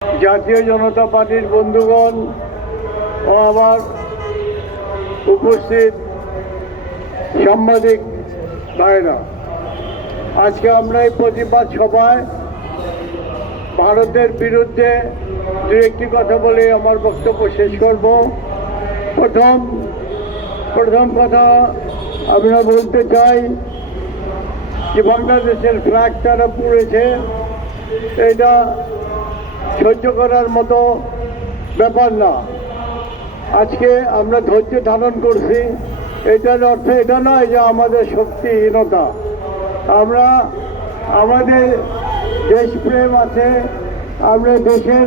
জাতীয় জনতা পার্টির বন্ধুগণ ও আমার উপস্থিত সাংবাদিক ভাইরা, আজকে আমরা এই প্রতিবাদ সভায় ভারতের বিরুদ্ধে দু একটি কথা বলে আমার বক্তব্য শেষ করব। প্রথম কথা আমরা বলতে চাই যে বাংলাদেশের ফ্ল্যাগ তারা পুড়েছে, এটা সহ্য করার মতো ব্যাপার না। আজকে আমরা ধৈর্য ধারণ করছি, এটার অর্থ এটা নয় যে আমাদের শক্তিহীনতা। আমরা আমাদের দেশপ্রেম আছে, আমরা দেশের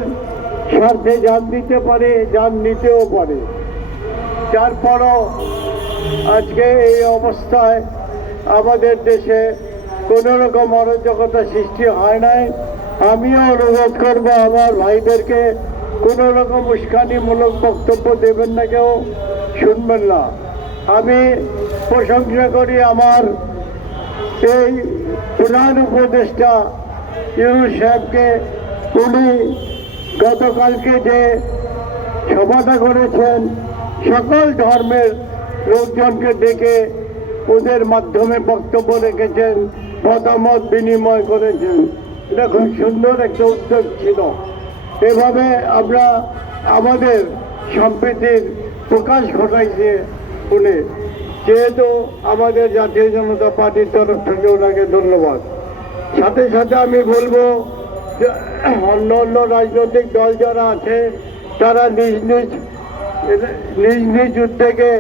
স্বার্থে জান দিতে পারি, জান নিতেও পারি। তারপরও আজকে এই অবস্থায় আমাদের দেশে কোনো রকম অরাজকতা সৃষ্টি হয় নাই। আমিও অনুরোধ করব আমার ভাইদেরকে কোনো রকম উস্কানিমূলক বক্তব্য দেবেন না, কেউ শুনবেন না। আমি প্রশংসা করি আমার এই প্রধান উপদেষ্টা ইউনূস সাহেবকে। উনি গতকালকে যে সভাটা করেছেন, সকল ধর্মের লোকজনকে ডেকে ওদের মাধ্যমে বক্তব্য রেখেছেন, মতামত বিনিময় করেছেন। এটা খুব সুন্দর একটা উদ্যোগ ছিল। এভাবে আমরা আমাদের সম্প্রীতির প্রকাশ ঘটাইছে উনি, যেহেতু আমাদের জাতীয় জনতা পার্টির তরফ থেকে ওনাকে ধন্যবাদ। সাথে সাথে আমি বলবো যে অন্য অন্য রাজনৈতিক দল যারা আছে তারা নিজ নিজ উদ্যোগে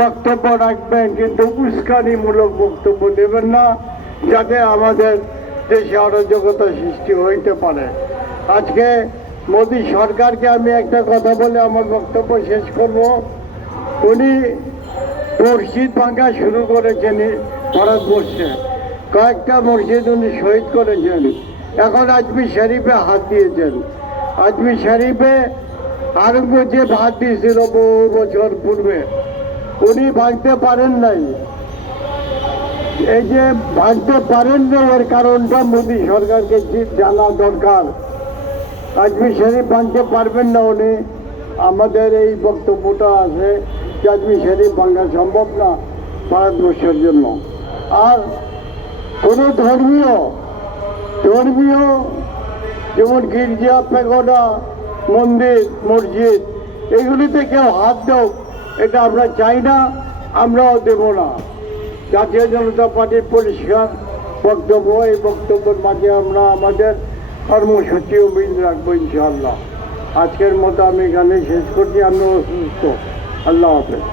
বক্তব্য রাখবেন, কিন্তু উস্কানিমূলক বক্তব্য দেবেন না, যাতে আমাদের দেশে অরাজকতা সৃষ্টি হইতে পারে। আজকে মোদী সরকারকে আমি একটা কথা বলে আমার বক্তব্য শেষ করব। উনি মসজিদ ভাঙা শুরু করেছেন ভারতবর্ষে, কয়েকটা মসজিদ উনি শহীদ করেছেন। এখন আজমির শরীফে হাত দিয়েছেন। আজমির শরীফে আরঙ্গজেব হাত দিয়েছিল বহু বছর পূর্বে, উনি ভাঙতে পারেন নাই। এই যে ভাঙতে পারেন না, এর কারণটা মোদী সরকারকে জানা দরকার। আজমির শরীফ ভাঙতে পারবেন না উনি। আমাদের এই বক্তব্যটা আছে যে আজমির শরীফ ভাঙা সম্ভব না ভারতবর্ষের জন্য। আর কোনো ধর্মীয় যেমন গির্জা, পেগোডা, মন্দির, মসজিদ, এগুলিতে কেউ হাত দেও, এটা আমরা চাই না, আমরাও দেব না। জাতীয় জনতা পার্টির পরিষ্কার বক্তব্য, এই বক্তব্যের মাঝে আমরা আমাদের কর্মসূচিও মিল রাখবো ইনশাআল্লাহ। আজকের মতো আমি এখানে শেষ করছি। আমি অসুস্থ। আল্লাহ হাফেজ।